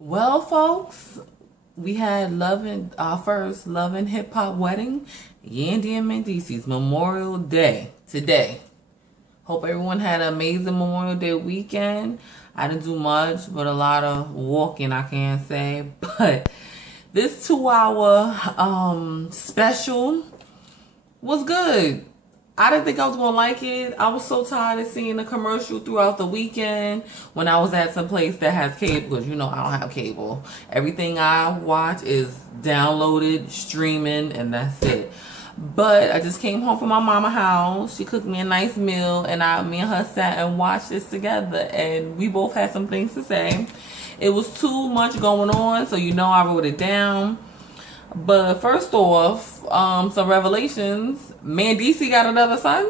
Well, folks, we had our first Love and Hip Hop wedding, Yandy and Mendeecees, Memorial Day today. Hope everyone had an amazing Memorial Day weekend. I didn't do much, but a lot of walking, I can't say. But this 2 hour special was good. I didn't think I was going to like it. I was so tired of seeing the commercial throughout the weekend when I was at some place that has cable, because you know I don't have cable. Everything I watch is downloaded, streaming, and that's it. But I just came home from my mama's house. She cooked me a nice meal, and me and her sat and watched this together, and we both had some things to say. It was too much going on, so you know I wrote it down. But first off, some revelations. Mendeecees got another son.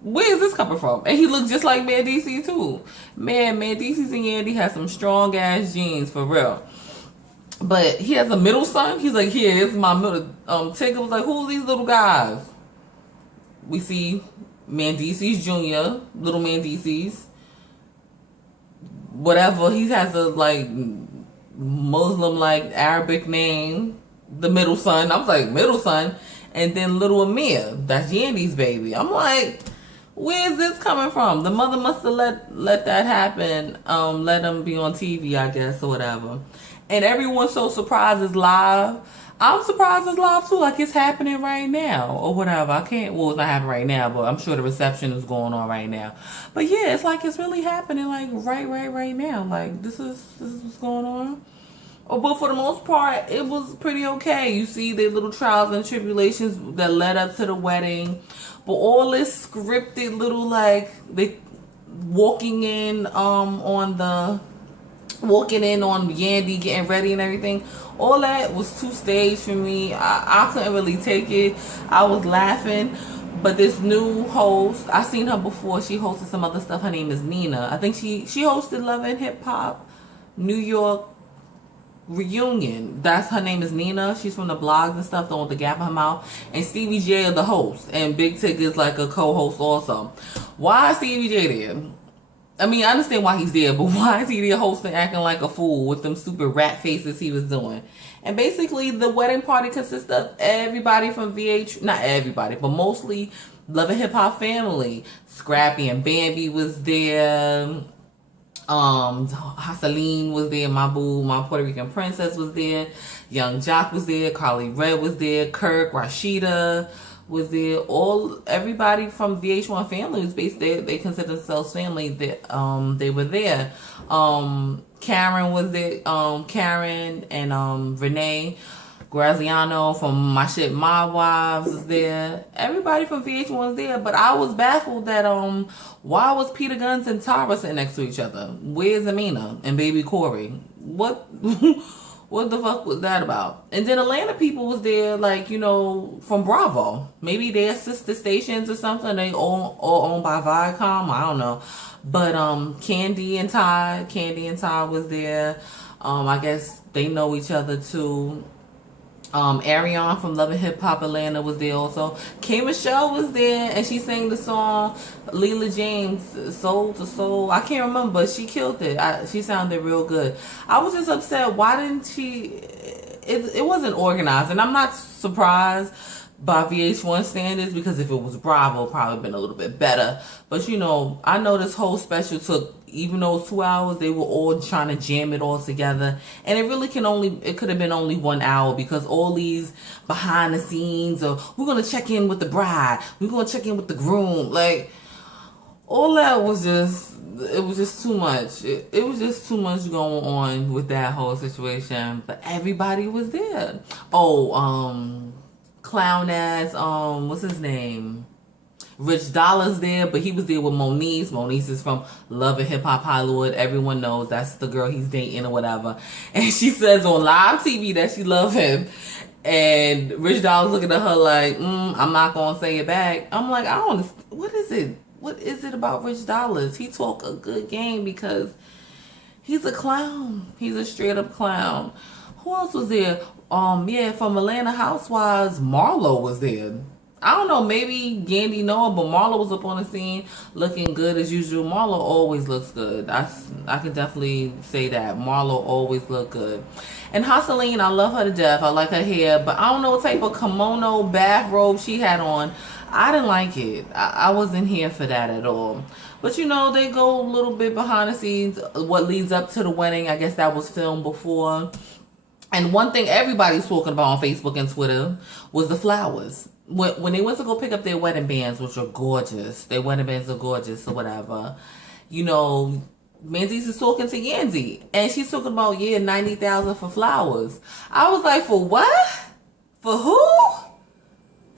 Where is this coming from? And he looks just like Mendeecees too. Man, Mendeecees and Yandy has some strong ass genes for real. But he has a middle son. He's like, here, it's my middle. Tigger was like, who's these little guys? We see Mendeecees Jr., little Mendeecees. Whatever. He has a like Muslim like Arabic name. The middle son. I was like, middle son. And then little Amir. That's Yandy's baby. I'm like, where's this coming from? The mother must have let that happen. Let him be on TV, I guess, or whatever. And everyone's so surprised it's live. I'm surprised it's live too, like it's happening right now or whatever. Well, it's not happening right now, but I'm sure the reception is going on right now. But yeah, it's like it's really happening like right now. Like this is what's going on. But for the most part, it was pretty okay. You see the little trials and tribulations that led up to the wedding. But all this scripted little like they walking in on Yandy getting ready and everything. All that was too staged for me. I couldn't really take it. I was laughing. But this new host, I seen her before. She hosted some other stuff. Her name is Nina. I think she hosted Love and Hip Hop New York Reunion. That's her name is Nina. She's from the blogs and stuff, the one with the gap in her mouth. And Stevie J is the host, and Big Tig is like a co-host also. Why is Stevie J there? I mean, I understand why he's there, but why is he there hosting, acting like a fool with them stupid rat faces he was doing? And basically, the wedding party consists of everybody from VH, not everybody, but mostly Love and Hip Hop family. Scrappy and Bambi was there. Hasaline was there, my boo, my Puerto Rican princess was there, Young Jock was there, Carly Red was there, Kirk, Rashida was there, everybody from VH1 family was based there. They consider themselves family. They were there. Karen was there, Karen and Renee Graziano from My Wives was there. Everybody from VH1 was there, but I was baffled that why was Peter Guns and Tara sitting next to each other? Where's Amina and baby Corey? What what the fuck was that about? And then Atlanta people was there, like, you know, from Bravo. Maybe their sister stations or something. They all owned by Viacom. I don't know. But Candy and Ty was there. I guess they know each other too. Ariane from Love and Hip Hop Atlanta was there also. K Michelle was there, and she sang the song Leela James, Soul to Soul. I can't remember, but she killed it. She sounded real good. I was just upset. Why didn't she? It wasn't organized, and I'm not surprised by VH1 standards, because if it was Bravo, it probably been a little bit better. But you know, I know this whole special took, even though it was 2 hours, they were all trying to jam it all together, and it could have been only 1 hour, because all these behind the scenes, or we're gonna check in with the bride, we're gonna check in with the groom, like all that was just too much. It was just too much going on with that whole situation. But everybody was there. Clown ass, what's his name? Rich Dollar's there, but he was there with Moniece. Moniece is from Love and Hip Hop Hollywood. Everyone knows that's the girl he's dating or whatever. And she says on live TV that she loves him. And Rich Dollar's looking at her like, I'm not going to say it back. I'm like, I don't understand. What is it? What is it about Rich Dollars? He talk a good game because he's a clown. He's a straight up clown. Who else was there? From Atlanta Housewives, Marlo was there. I don't know, maybe Yandy know, but Marlo was up on the scene looking good as usual. Marlo always looks good. I can definitely say that. Marlo always look good. And Husseline, I love her to death. I like her hair, but I don't know what type of kimono bathrobe she had on. I didn't like it. I wasn't here for that at all. But you know, they go a little bit behind the scenes. What leads up to the wedding, I guess that was filmed before. And one thing everybody's talking about on Facebook and Twitter was the flowers. When they went to go pick up their wedding bands, which are gorgeous, their wedding bands are gorgeous or whatever, you know, Mendeecees is talking to Yandy, and she's talking about, yeah, $90,000 for flowers. I was like, for what? For who?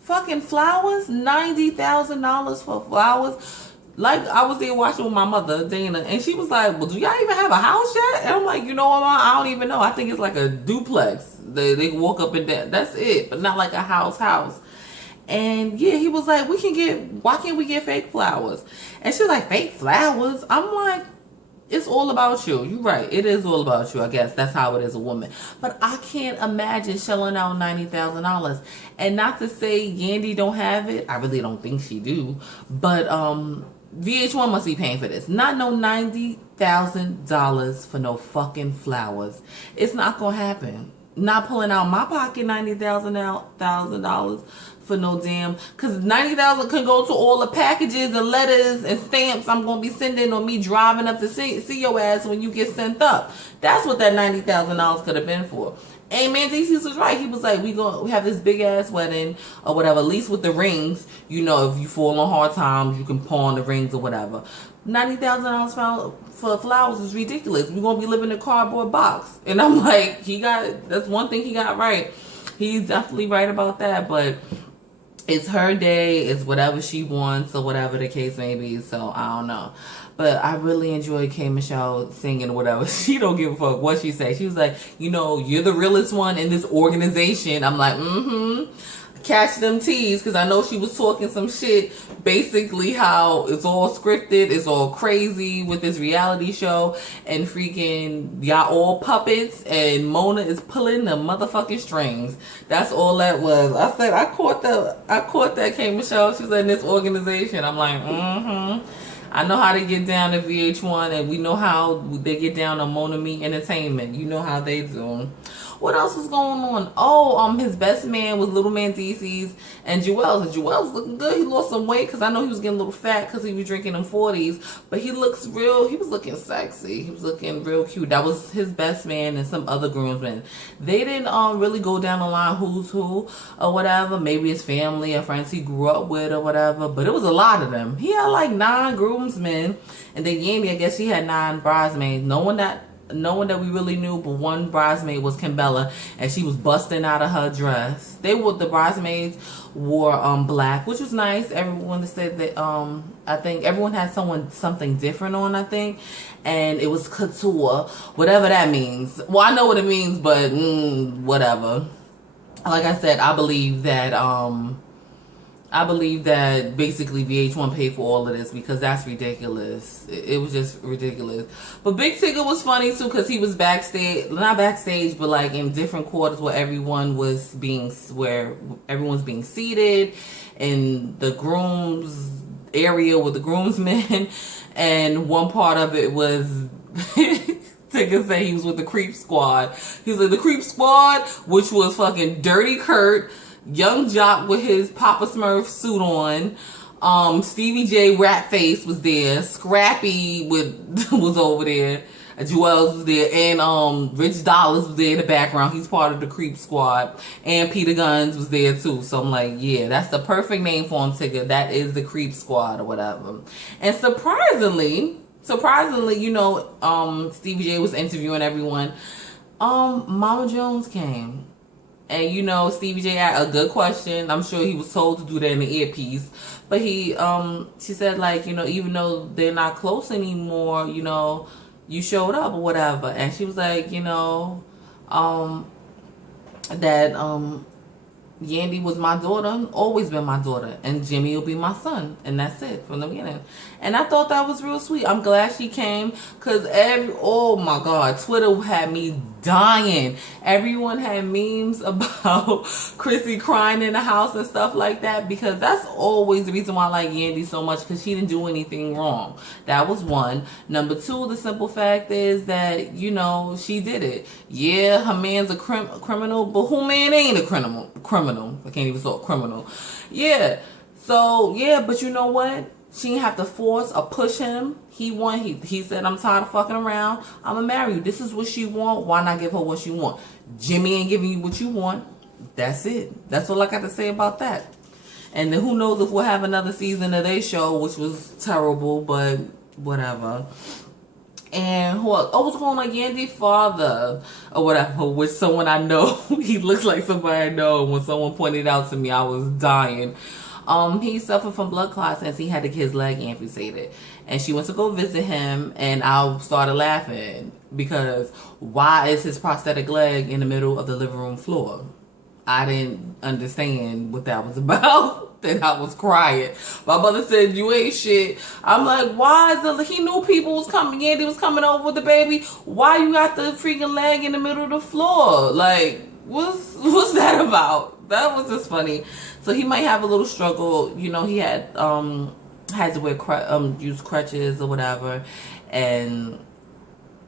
Fucking flowers? $90,000 for flowers? Like, I was there watching with my mother, Dana, and she was like, well, do y'all even have a house yet? And I'm like, you know what, Mom? I don't even know. I think it's like a duplex. They walk up and down. That's it, but not like a house. And yeah, he was like, why can't we get fake flowers? And she's like, fake flowers? I'm like, it's all about you. You're right. It is all about you. I guess that's how it is a woman. But I can't imagine shelling out $90,000. And not to say Yandy don't have it. I really don't think she do. But VH1 must be paying for this. Not no $90,000 for no fucking flowers. It's not gonna happen. Not pulling out my pocket $90,000 for no damn, because $90,000 can go to all the packages and letters and stamps I'm gonna be sending, or me driving up to see your ass when you get sent up. That's what that $90,000 could have been for. And Mendeecees was right. He was like, we have this big ass wedding or whatever, at least with the rings. You know, if you fall on hard times, you can pawn the rings or whatever. $90,000 for flowers is ridiculous. We're gonna be living in a cardboard box. And I'm like, that's one thing he got right. He's definitely right about that. But it's her day. It's whatever she wants or whatever the case may be. So I don't know. But I really enjoyed K. Michelle singing or whatever. She don't give a fuck what she say. She was like, you know, you're the realest one in this organization. I'm like, catch them teas, because I know she was talking some shit, basically how it's all scripted, it's all crazy with this reality show, and freaking y'all all puppets, and Mona is pulling the motherfucking strings. That's all that was. I said, I caught that K. Michelle. She was in this organization. I'm like, I know how to get down to VH1, and we know how they get down on Mona Me Entertainment. You know how they do. What else is going on? Oh, his best man was Little Mendeecees and Joel's. And Joel's looking good. He lost some weight because I know he was getting a little fat because he was drinking them 40s. But he was looking sexy. He was looking real cute. That was his best man and some other groomsmen. They didn't really go down the line who's who or whatever. Maybe his family or friends he grew up with or whatever. But it was a lot of them. He had like 9 groomsmen. And then Yandy, I guess she had 9 bridesmaids. No one that we really knew, but one bridesmaid was Kimbella, and she was busting out of her dress. The bridesmaids wore black, which was nice. Everyone said that I think everyone had something different on, I think, and it was couture, whatever that means. Well, I know what it means, but whatever. Like I said, I believe that basically VH1 paid for all of this, because that's ridiculous. It was just ridiculous. But Big Tigger was funny too, because he was not backstage, but like in different quarters where everyone's being seated, in the groom's area with the groomsmen, and one part of it was Tigger said he was with the Creep Squad. He was like, the Creep Squad, which was fucking Dirty Kurt, Young Jock with his Papa Smurf suit on, Stevie J Rat Face was there, Scrappy was over there, Joel's was there, and Rich Dollars was there in the background. He's part of the Creep Squad, and Peter Guns was there too. So I'm like, yeah, that's the perfect name for him, Tigger. That is the Creep Squad or whatever. And surprisingly, you know, Stevie J was interviewing everyone. Mama Jones came. And you know, Stevie J had a good question. I'm sure he was told to do that in the earpiece. But she said, like, you know, even though they're not close anymore, you know, you showed up or whatever. And she was like, you know, that Yandy was my daughter, always been my daughter, and Jimmy will be my son, and that's it from the beginning. And I thought that was real sweet. I'm glad she came, because oh my God, Twitter had me dying. Everyone had memes about Chrissy crying in the house and stuff like that, because that's always the reason why I like Yandy so much, because she didn't do anything wrong. That was one. Number two, the simple fact is that, you know, she did it. Yeah, her man's a criminal, but who man ain't a criminal? I can't even talk criminal. Yeah. So, yeah, but you know what? She didn't have to force or push him. He won. He said, I'm tired of fucking around. I'm going to marry you. This is what she want. Why not give her what she want? Jimmy ain't giving you what you want. That's it. That's all I got to say about that. And then who knows if we'll have another season of their show, which was terrible, but whatever. And who else? Oh, what's going on? Yandy father or whatever, with someone I know. He looks like somebody I know. When someone pointed out to me, I was dying. He suffered from blood clots since he had to get his leg amputated. And she went to go visit him, and I started laughing because why is his prosthetic leg in the middle of the living room floor? I didn't understand what that was about. Then I was crying. My mother said, you ain't shit. I'm like, why is he knew people was coming in. He was coming over with the baby. Why you got the freaking leg in the middle of the floor? Like, what's that about? That was just funny. So he might have a little struggle. You know, he had to wear use crutches or whatever, and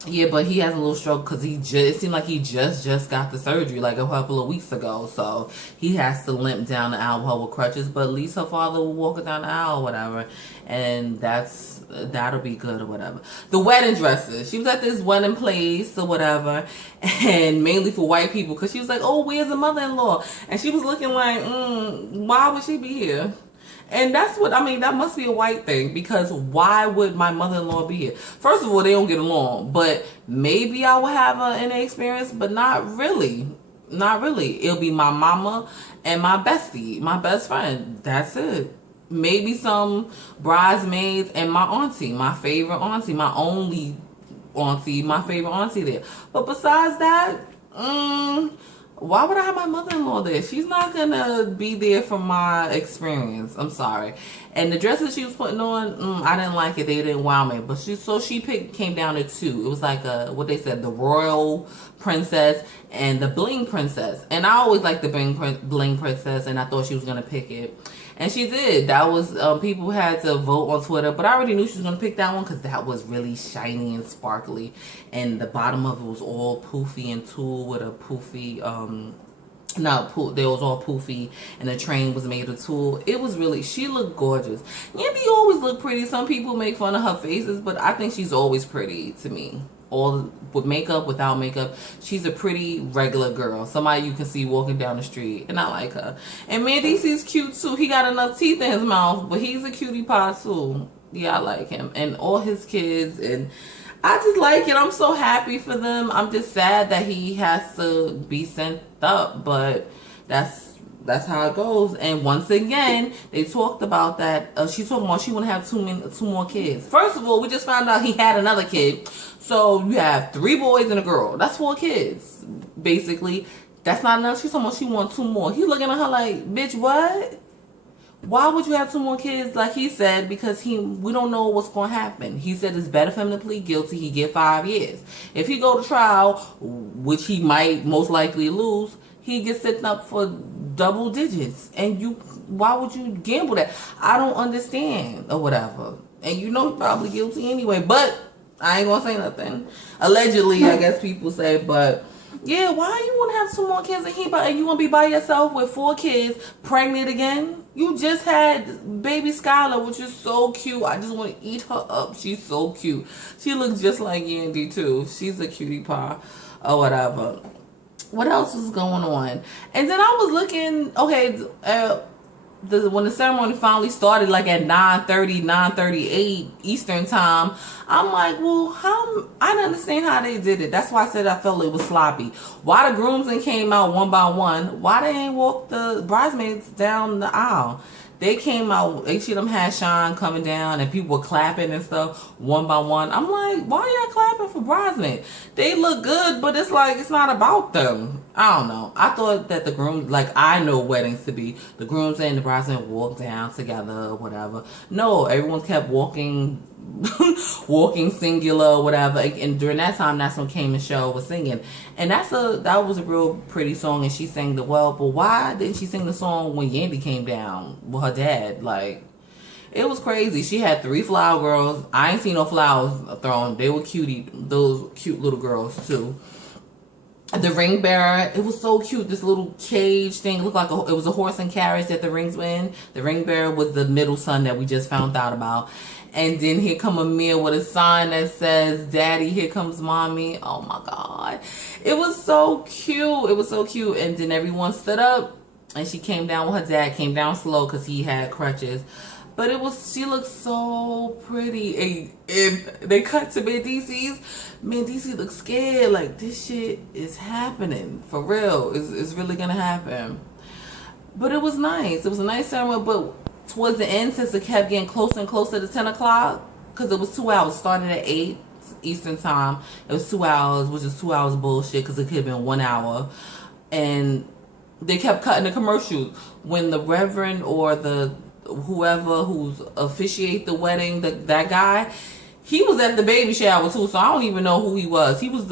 yeah, but he has a little struggle because it seemed like he just got the surgery like a couple of weeks ago. So he has to limp down the aisle with crutches. But at least her father will walk her down the aisle or whatever, and that'll be good or whatever. The wedding dresses. She was at this wedding place or whatever, and mainly for white people, because she was like, oh, where's the mother-in-law? And she was looking like, why would she be here? And that's what, I mean, that must be a white thing, because why would my mother-in-law be here? First of all, they don't get along, but maybe I will have an NA experience, but not really. Not really. It'll be my mama and my bestie, my best friend. That's it. Maybe some bridesmaids and my auntie, my favorite auntie, my only auntie, my favorite auntie there. But besides that, why would I have my mother-in-law there? She's not gonna be there for my experience. I'm sorry. And the dresses she was putting on, I didn't like it. They didn't wow me. But she came down to two. It was like what they said, the royal princess and the bling princess. And I always liked the bling princess, and I thought she was gonna pick it. And she did. That was, people had to vote on Twitter, but I already knew she was going to pick that one because that was really shiny and sparkly. And the bottom of it was all poofy and tulle with a poofy, they was all poofy, and the train was made of tulle. It was really, she looked gorgeous. Yandy always looked pretty. Some people make fun of her faces, but I think she's always pretty to me. All with makeup, without makeup, she's a pretty regular girl. Somebody you can see walking down the street, and I like her. And Mendeecees cute too. He got enough teeth in his mouth, but he's a cutie pie too. Yeah, I like him, and all his kids, and I just like it. I'm so happy for them. I'm just sad that he has to be sent up, but that's how it goes. And once again, they talked about that. She's talking about she want to have two more kids. First of all, we just found out he had another kid. So you have 3 boys and a girl. That's 4 kids, basically. That's not enough. She's talking about she wants 2 more. He looking at her like, bitch, what? Why would you have 2 more kids? Like he said, because we don't know what's going to happen. He said it's better for him to plead guilty. He get 5 years. If he go to trial, which he might most likely lose, he gets sitting up for double digits. And why would you gamble that? I don't understand or whatever. And you know he's probably guilty anyway, but I ain't gonna say nothing. Allegedly, I guess people say, but yeah, why you want to have 2 more kids and you want to be by yourself with 4 kids, pregnant again? You just had baby Skylar, which is so cute. I just want to eat her up. She's so cute. She looks just like Yandy too. She's a cutie pie or whatever. What else was going on? And then I was looking, okay, when the ceremony finally started, like at 9:30, 9:38 Eastern time, I'm like, well, I didn't understand how they did it. That's why I said I felt it was sloppy. Why the groomsmen came out one by one? Why they ain't walk the bridesmaids down the aisle? They came out, each of them had shine coming down, and people were clapping and stuff one by one. I'm like, why y'all clapping for bridesmaids? They look good, but it's like, it's not about them. I don't know. I thought that the groom, like I know weddings to be, the grooms and the bridesmaids walk down together or whatever. No, everyone kept walking walking singular or whatever. And during that time, that's when Kay Michelle was singing. And that was a real pretty song, and she sang it well. But why didn't she sing the song when Yandy came down with her dad? Like, it was crazy. She had 3 flower girls. I ain't seen no flowers thrown. They were cutie, those cute little girls too. The ring bearer, it was so cute. This little cage thing looked like it was a horse and carriage that the rings were in. The ring bearer was the middle son that we just found out about. And then here come Amir with a sign that says, "Daddy, here comes mommy." Oh my God. It was so cute. It was so cute. And then everyone stood up and she came down with her dad. Came down slow because he had crutches. But she looked so pretty. And they cut to Mendeecees. Mendeecees looked scared. Like, this shit is happening. For real. It's really going to happen. But it was nice. It was a nice ceremony. But towards the end, since it kept getting closer and closer to 10 o'clock, because it was 2 hours. Started at 8 Eastern time. It was 2 hours, which is 2 hours bullshit because it could have been 1 hour. And they kept cutting the commercials. When the reverend or whoever who's officiate the wedding, that guy, he was at the baby shower too, so I don't even know who he was. He was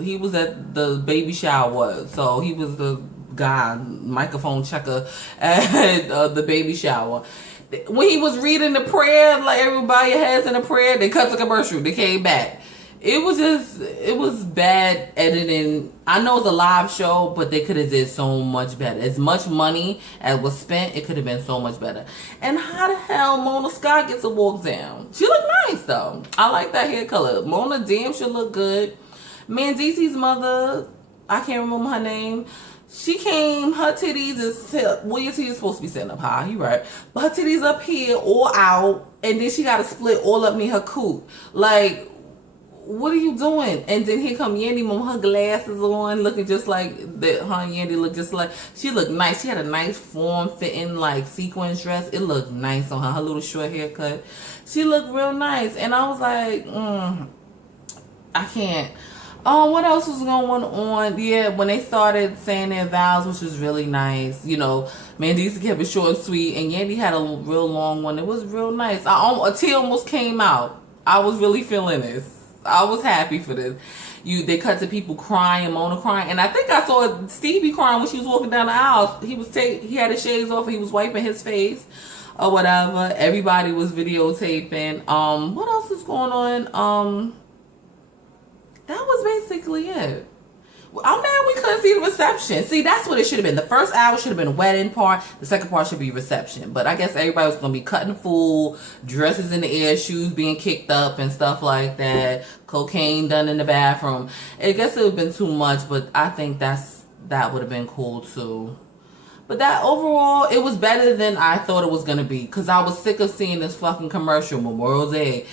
he was at the baby shower, so he was the guy, microphone checker at the baby shower. When he was reading the prayer, like everybody has in a prayer, they cut the commercial, they came back. It was bad editing. I know it's a live show, but they could have did so much better. As much money as was spent, it could have been so much better. And how the hell Mona Scott gets a walk down? She looked nice though. I like that hair color. Mona damn should look good. Mendeecees' mother, I can't remember her name. She came, her titties is, well, your titties supposed to be sitting up high, you right. But her titties up here, all out, and then she got to split all up me her coop. Like, what are you doing? And then here come Yandy with her glasses on, looking just like that. Her and Yandy looked just like, she looked nice. She had a nice form-fitting like sequin dress. It looked nice on her. Her little short haircut. She looked real nice. And I was like, I can't. What else was going on? Yeah, when they started saying their vows, which was really nice. You know, Mendeecees kept it short and sweet, and Yandy had a real long one. It was real nice. A tear almost came out. I was really feeling this. I was happy for this. They cut to people crying, Mona crying, and I think I saw Stevie crying when she was walking down the aisle. He had his shades off and he was wiping his face or whatever. Everybody was videotaping. What else is going on? That was basically it. I'm mad we couldn't see the reception. See, that's what it should have been. The first hour should have been a wedding part. The second part should be reception. But I guess everybody was going to be cutting fool, dresses in the air, shoes being kicked up and stuff like that. Cocaine done in the bathroom. I guess it would have been too much, but I think that would have been cool too. But that overall, it was better than I thought it was going to be. Because I was sick of seeing this fucking commercial, Memorial Day,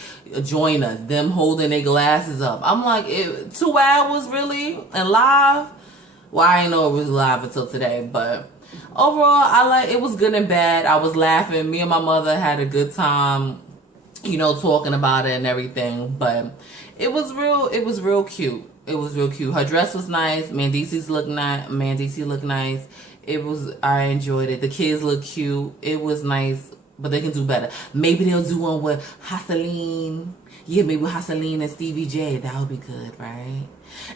join us, them holding their glasses up. I'm like, 2 hours really? And live? Well, I didn't know it was live until today. But overall, it was good and bad. I was laughing. Me and my mother had a good time, you know, talking about it and everything. But it was real cute. It was real cute. Her dress was nice. Mendeecees looked nice. Mendeecees looked nice. I enjoyed it. The kids look cute. It was nice, but they can do better. Maybe they'll do one with Hassaline. Yeah, maybe with Hassaline and Stevie J. That would be good, right?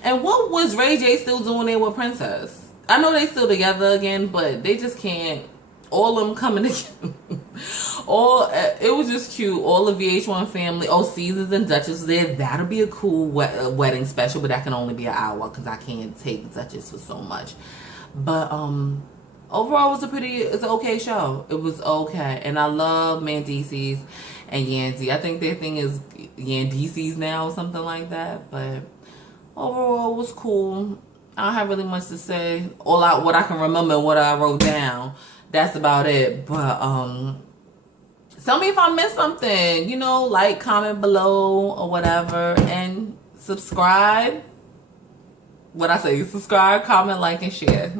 And what was Ray J still doing there with Princess? I know they still together again, but they just can't. All of them coming together. It was just cute. All the VH1 family. Oh, Caesars and Duchess there. That'll be a cool wedding special, but that can only be an hour because I can't take Duchess for so much. But overall, it's an okay show. It was okay, and I love Mendeecees and Yandy. I think their thing is Yandeecees now or something like that. But overall, it was cool. I don't have really much to say. What I can remember, what I wrote down. That's about it. But tell me if I missed something. You know, like, comment below or whatever, and subscribe. What I say, subscribe, comment, like, and share.